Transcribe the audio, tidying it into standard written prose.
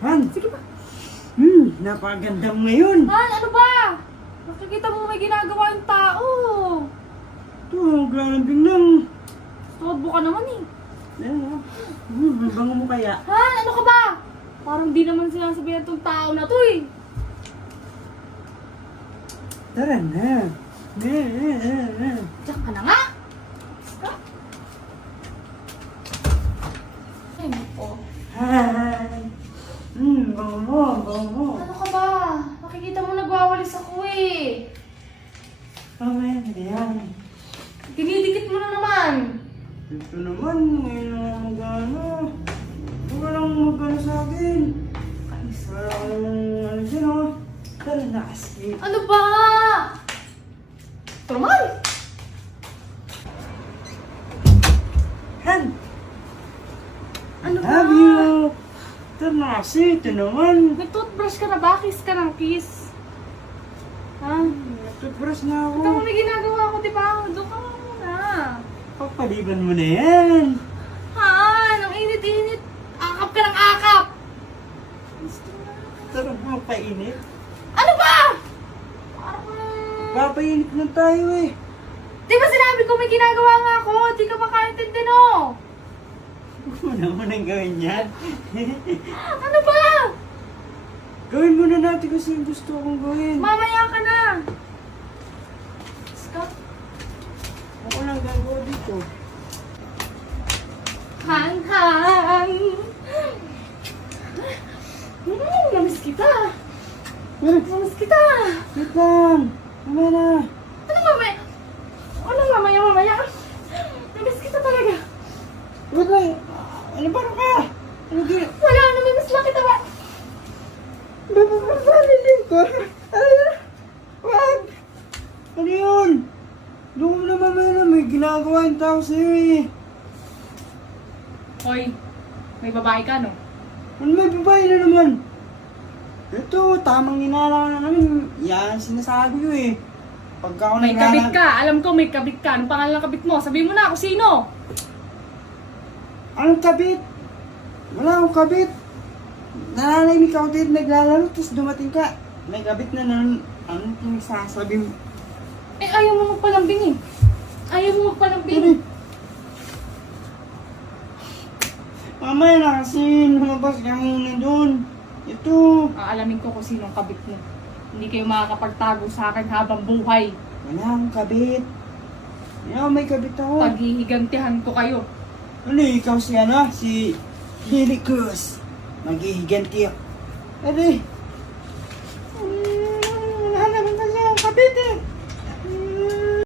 Han, Sige pa. napakaganda mo ngayon. Han, ano ba? Nakikita mo may ginagawa yung tao. Ito, maglalambing lang. Tuwadbo ka naman eh. Ayan, bango mo kaya. Han, ano ka ba? Parang di naman sinasabihan tong tao na to eh. Tara na. Diyan ka na nga. Ka? Ay, po. Hi. Bango mo. Ano ka ba? Nakikita mo nagwawalis ako eh. Mamaya na yan. Dinidikit mo na naman. Ito naman, ngayon na mag-ano. Walang mag-ano sa akin. Walang ano dyan, oh. Tara na kasi. Ano ba? Ito naman. Han! Ano ba? Love you! Tara na kasi, ito naman. Nag-toothbrush ka na ba? Kiss ka ng kiss. Ha? Toothbrush na ako. Ito mo may ginagawa ko, di ba? Doon ka nga muna. Pagpaliban mo na yan. Han, ang init-init. Akap ka ng akap. Gusto na. Tara na, painit. Ano ba? Parang... Papainit na tayo eh. Di ba sinabi ko may ginagawa nga ako? Di ka makaintindi no? Huwag mo naman ang gawin yan. Ano ba? Gawin muna natin kasi yung gusto kong gawin. Mamaya ka na. Stop. Ako lang gagawa dito. Han. Namiss kita. Namiss kita. Wait lang. Mamaya na. Ano mamaya? Ano mamaya? Namiss kita talaga. Wait lang. Ano ba na ka? Ano di? Wala, namimiss lang kita ba? Bababaliling ko. Wag! Ano yun? Doon na mamaya na may ginagawa yung tao sa'yo eh. Hoy, may babae ka no? Ano may babae na naman? Ito, tamang inala na namin. Yan, sinasabi ko eh. Pagka ako May kabit ka. Alam ko may kabit ka. Anong pangalan ng kabit mo? Sabihin mo na ako sino. Anong kabit? Wala akong kabit. Nananahimik ako dito naglalaro, tapos dumating ka. May kabit na naman. Anong pinagsasabi mo? Eh, ayaw mo magpalambing eh. Ayaw mo magpalambing. Ano? Mamaya na kasi lumabas ka muna doon. Ito. Aalamin ko kung sinong kabit mo. Hindi kayo makakapagtago sa akin habang buhay. Wala akong kabit. Wala, may kabit ako. Paghihigantihan ko kayo. Ano ikaw si ano? Si Hilly Cruz. Maghihiganti ako. Ano